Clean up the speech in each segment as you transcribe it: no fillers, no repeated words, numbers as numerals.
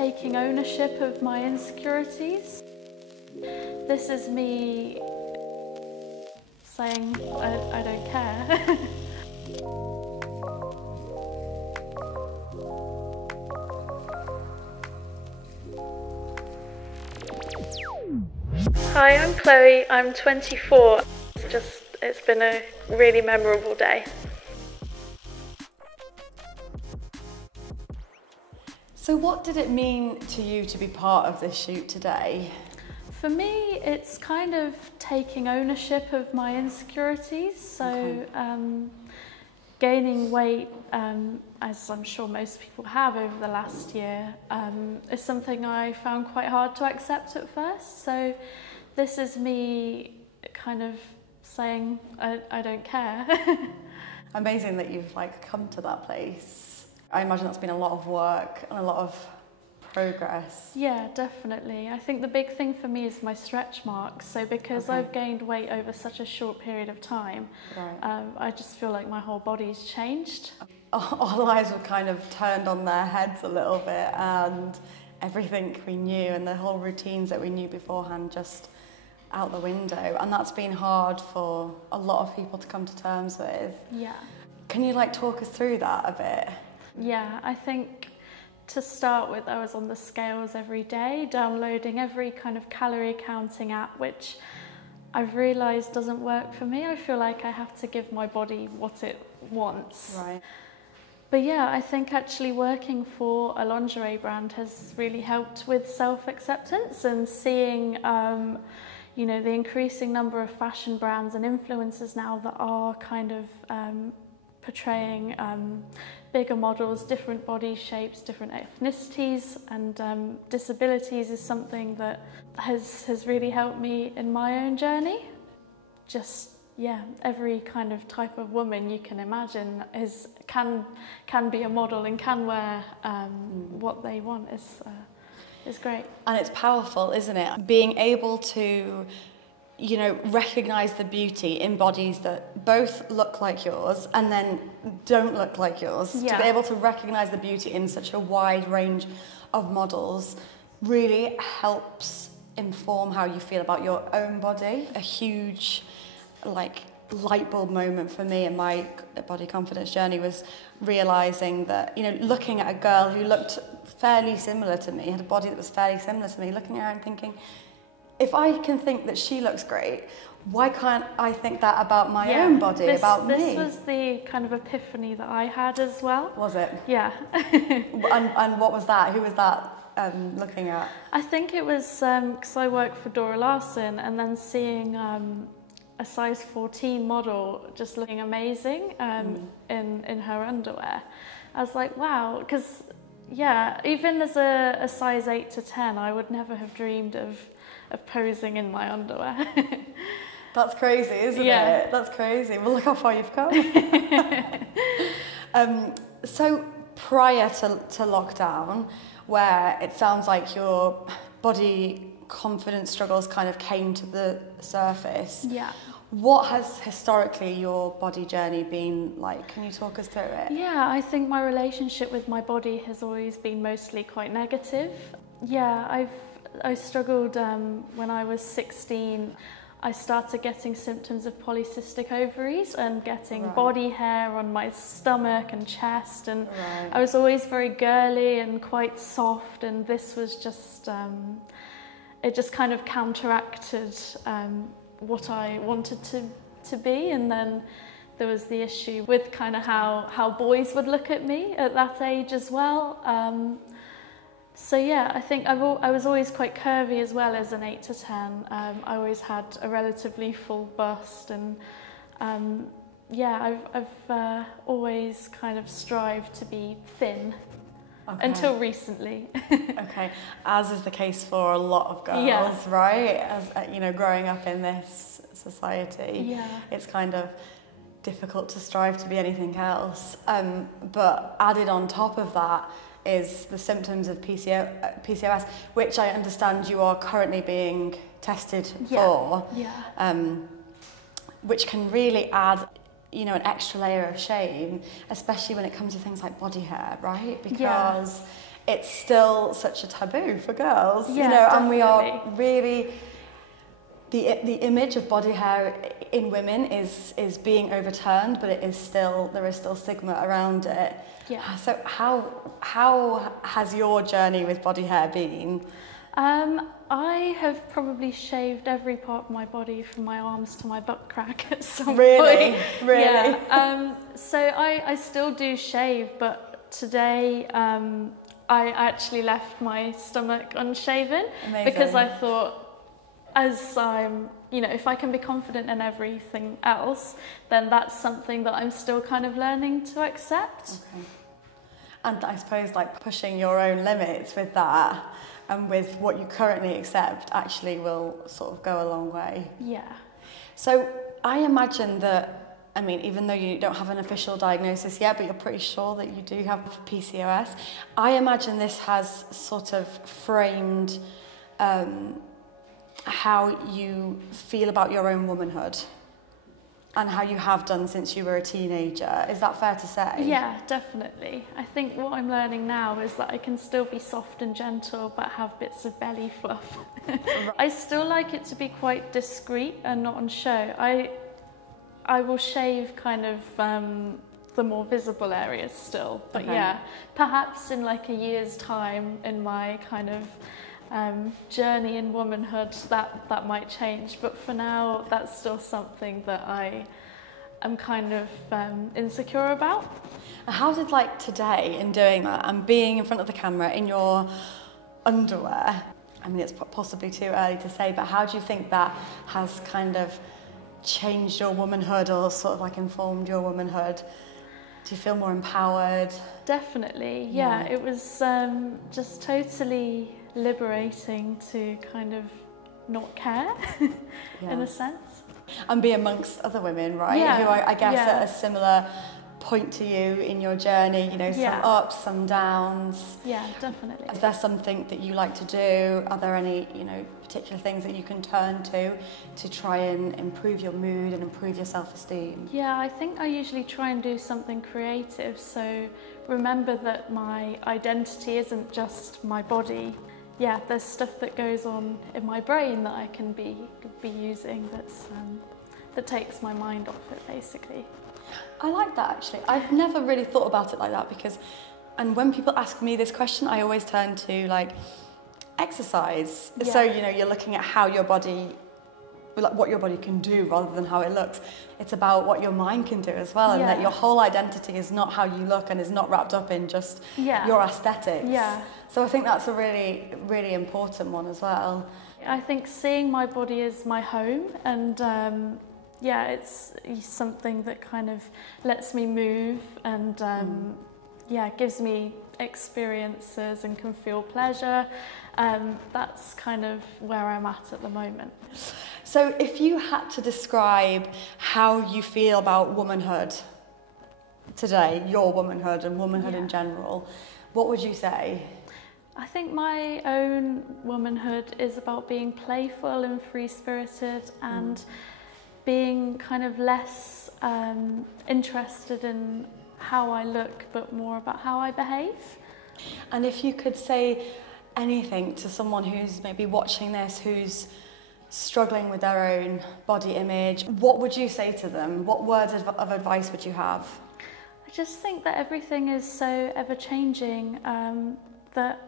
taking ownership of my insecurities. This is me saying, I don't care. Hi, I'm Chloe, I'm 24. It's been a really memorable day. So what did it mean to you to be part of this shoot today? For me, it's kind of taking ownership of my insecurities. So gaining weight, as I'm sure most people have over the last year, is something I found quite hard to accept at first. So this is me kind of saying, I don't care. Amazing that you've come to that place. I imagine that's been a lot of work and a lot of progress. Yeah, definitely. I think the big thing for me is my stretch marks. So because I've gained weight over such a short period of time, I just feel like my whole body's changed. Our lives were kind of turned on their heads a little bit, and everything we knew and the whole routines that we knew beforehand just out the window. And that's been hard for a lot of people to come to terms with. Yeah. Can you talk us through that a bit? Yeah, I think to start with, I was on the scales every day, downloading every kind of calorie counting app, which I've realised doesn't work for me. I feel like I have to give my body what it wants. Right. But yeah, I think actually working for a lingerie brand has really helped with self-acceptance and seeing, you know, the increasing number of fashion brands and influencers now that are kind of portraying bigger models, different body shapes, different ethnicities, and disabilities is something that has really helped me in my own journey. Just, yeah, every kind of type of woman you can imagine can be a model and can wear what they want is great. And it's powerful, isn't it? Being able to, you know, recognise the beauty in bodies that both look like yours and then don't look like yours. Yeah. To be able to recognise the beauty in such a wide range of models really helps inform how you feel about your own body. A huge, light bulb moment for me in my body confidence journey was realising that, you know, looking at a girl who looked fairly similar to me, had a body that was fairly similar to me, looking at her and thinking, if I can think that she looks great, why can't I think that about my own body, about me? This was the kind of epiphany that I had as well. Was it? Yeah. and what was that? Who was that looking at? I think it was because I worked for Dora Larson, and then seeing a size 14 model just looking amazing in her underwear. I was like, wow, because yeah, even as a size 8 to 10, I would never have dreamed of posing in my underwear. That's crazy, isn't it? That's crazy. Well, look how far you've come. So prior to lockdown, where it sounds like your body confidence struggles kind of came to the surface, what has historically your body journey been like? Can you talk us through it? Yeah, I think my relationship with my body has always been mostly quite negative. Yeah, I struggled when I was 16. I started getting symptoms of polycystic ovaries and getting body hair on my stomach and chest, and I was always very girly and quite soft, and this was just, it just kind of counteracted what I wanted to be. And then there was the issue with kind of how boys would look at me at that age as well. So yeah, I think I was always quite curvy as well as an 8 to 10. I always had a relatively full bust, and yeah, I've always kind of strived to be thin until recently. Okay, as is the case for a lot of girls, right? As you know, growing up in this society, it's kind of difficult to strive to be anything else. But added on top of that is the symptoms of PCOS, which I understand you are currently being tested for, which can really add, you know, an extra layer of shame, especially when it comes to things like body hair, right? Because it's still such a taboo for girls, Yeah, you know, and we are definitely. really, the image of body hair in women is being overturned, but there is still stigma around it. Yeah. So how has your journey with body hair been? I have probably shaved every part of my body from my arms to my butt crack at some Really? point. Really? Yeah. So I still do shave, but today I actually left my stomach unshaven. Amazing. Because I thought, as I'm, you know, if I can be confident in everything else, then that's something that I'm still kind of learning to accept. Okay. And I suppose like pushing your own limits with that and with what you currently accept actually will sort of go a long way. Yeah. So I imagine that, I mean, even though you don't have an official diagnosis yet, but you're pretty sure that you do have PCOS, I imagine this has sort of framed how you feel about your own womanhood and how you have done since you were a teenager. Is that fair to say? Yeah, definitely. I think what I'm learning now is that I can still be soft and gentle but have bits of belly fluff. I still like it to be quite discreet and not on show. I will shave kind of the more visible areas still, but Okay. yeah, perhaps in like a year's time in my kind of journey in womanhood that might change, but for now that's still something that I am kind of insecure about. And how did like today in doing that and being in front of the camera in your underwear, I mean it's possibly too early to say, but how do you think that has kind of changed your womanhood or sort of like informed your womanhood? Do you feel more empowered? Definitely, yeah. It was just totally liberating to kind of not care in a sense. And be amongst other women, right? Yeah, Who I guess yeah. at a similar point to you in your journey, you know, some Yeah. ups, some downs. Yeah, definitely. Is there something that you like to do? Are there any, you know, particular things that you can turn to try and improve your mood and improve your self-esteem? Yeah, I think I usually try and do something creative. So remember that my identity isn't just my body. Yeah, there's stuff that goes on in my brain that I can be using that takes my mind off it, basically. I like that actually. I've never really thought about it like that because, and when people ask me this question, I always turn to like exercise. Yeah. So, you know, you're looking at how your body, like what your body can do rather than how it looks. It's about what your mind can do as well, and that Yeah. your whole identity is not how you look and is not wrapped up in just Yeah. your aesthetics. Yeah. So I think that's a really, really important one as well. I think seeing my body as my home, and yeah, it's something that kind of lets me move and yeah, gives me experiences and can feel pleasure. That's kind of where I'm at the moment. So if you had to describe how you feel about womanhood today, your womanhood and womanhood in general, what would you say? I think my own womanhood is about being playful and free-spirited and being kind of less interested in how I look, but more about how I behave. And if you could say anything to someone who's maybe watching this, who's struggling with their own body image, what would you say to them? What words of advice would you have? I just think that everything is so ever-changing that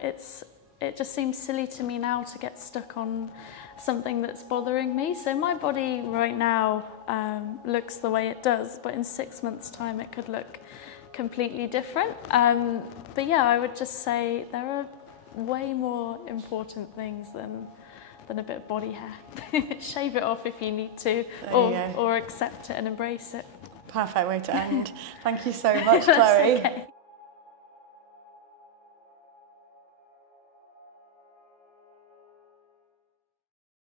it just seems silly to me now to get stuck on something that's bothering me. So my body right now looks the way it does, but in 6 months' time it could look completely different. But yeah, I would just say there are way more important things than a bit of body hair. Shave it off if you need to, or accept it and embrace it. Perfect way to end. Thank you so much, Chloe. Okay.